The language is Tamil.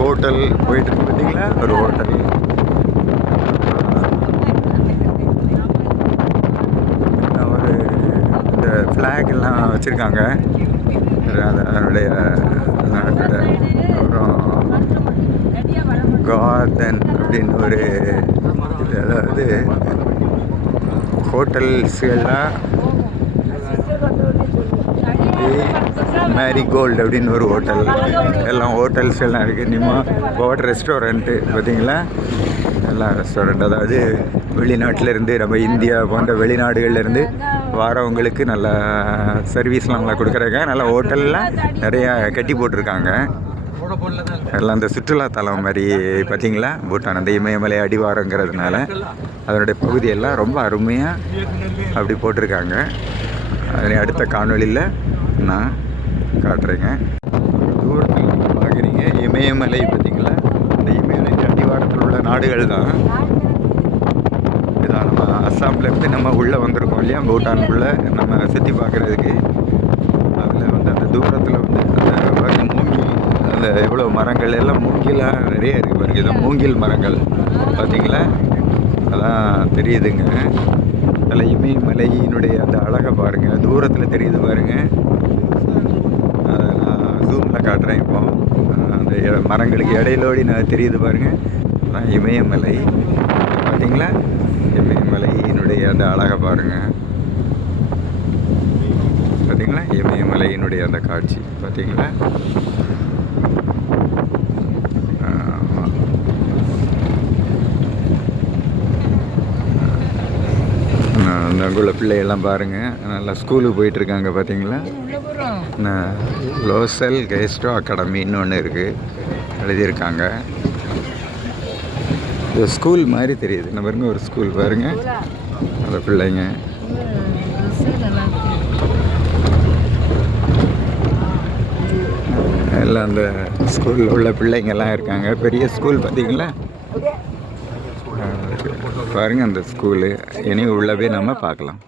ஹோட்டல் போயிட்டு இருக்கு பார்த்தீங்களா, ஒரு ஹோட்டல். ஒரு இந்த ஃப்ளாக் எல்லாம் வச்சுருக்காங்க அதனுடைய நாட்டோட. அப்புறம் கார்டன் அப்படின்னு ஒரு இது, அதாவது ஹோட்டல்ஸ்கள்லாம் மேரிகோல்டு அப்படின்னு ஒரு ஹோட்டல். எல்லாம் ஹோட்டல்ஸ் எல்லாம் இருக்குது. நிமா பவர் ரெஸ்டாரண்ட்டு பார்த்தீங்களா, எல்லாம் ரெஸ்டாரண்ட். அதாவது வெளிநாட்டிலேருந்து நம்ம இந்தியா போன்ற வெளிநாடுகள்லேருந்து வரவங்களுக்கு நல்ல சர்வீஸ்லாம் நல்லா கொடுக்குறாங்க. நல்ல ஹோட்டல்லாம் நிறையா கட்டி போட்டிருக்காங்க. எல்லாம் அந்த சுற்றுலாத்தலம் மாதிரி பார்த்தீங்களா, பூட்டான் அந்த இமயமலை அடிவாரங்கிறதுனால அதனுடைய பகுதியெல்லாம் ரொம்ப அருமையாக அப்படி போட்டிருக்காங்க. அதனை அடுத்த காணொலியில் நான் காட்டுறேங்க. தூரத்தில் பார்க்குறீங்க இமயமலை பார்த்தீங்களா, இந்த இமயமலை அடிவாரத்தில் உள்ள நாடுகள் தான். இதான் நம்ம அஸ்ஸாம்லேருந்து நம்ம உள்ளே வந்திருக்கோம் இல்லையா, பூட்டானுக்குள்ளே நம்ம சுற்றி பார்க்குறதுக்கு. அதில் வந்து அந்த தூரத்தில் வந்து அந்த மூங்கில், அந்த எவ்வளோ மரங்கள் எல்லாம் மூங்கிலாக நிறைய இருக்குது பாருங்க. இது மூங்கில் மரங்கள் பார்த்தீங்களா, அதான் தெரியுதுங்க. அதில் இமயமலையினுடைய அந்த அழகை பாருங்கள், தூரத்தில் தெரியுது பாருங்கள். அதை நான் ஜூமில் காட்டுறேன். இப்போ அந்த மரங்களுக்கு இடையிலோடி நான் தெரியுது பாருங்கள், அதான் இமயமலை பார்த்தீங்களா. இமயமலையினுடைய அந்த அழகை பாருங்கள் பார்த்தீங்களா, இமயமலையினுடைய அந்த காட்சி பார்த்தீங்களா. அந்த அங்குள்ள பிள்ளையெல்லாம் பாருங்கள், நல்லா ஸ்கூலுக்கு போயிட்டுருக்காங்க பார்த்தீங்களா. லோசல் கெஸ்டோ அகாடமின்னு ஒன்று இருக்குது, எழுதியிருக்காங்க. இது ஸ்கூல் மாதிரி தெரியுது. நம்ம பாருங்க, ஒரு ஸ்கூல் பாருங்கள், அந்த பிள்ளைங்க எல்லாம் அந்த ஸ்கூலில் உள்ள பிள்ளைங்கள்லாம் இருக்காங்க. பெரிய ஸ்கூல் பார்த்தீங்களா பாருங்கள், அந்த ஸ்கூலு. இனி உள்ளவே நம்ம பார்க்கலாம்.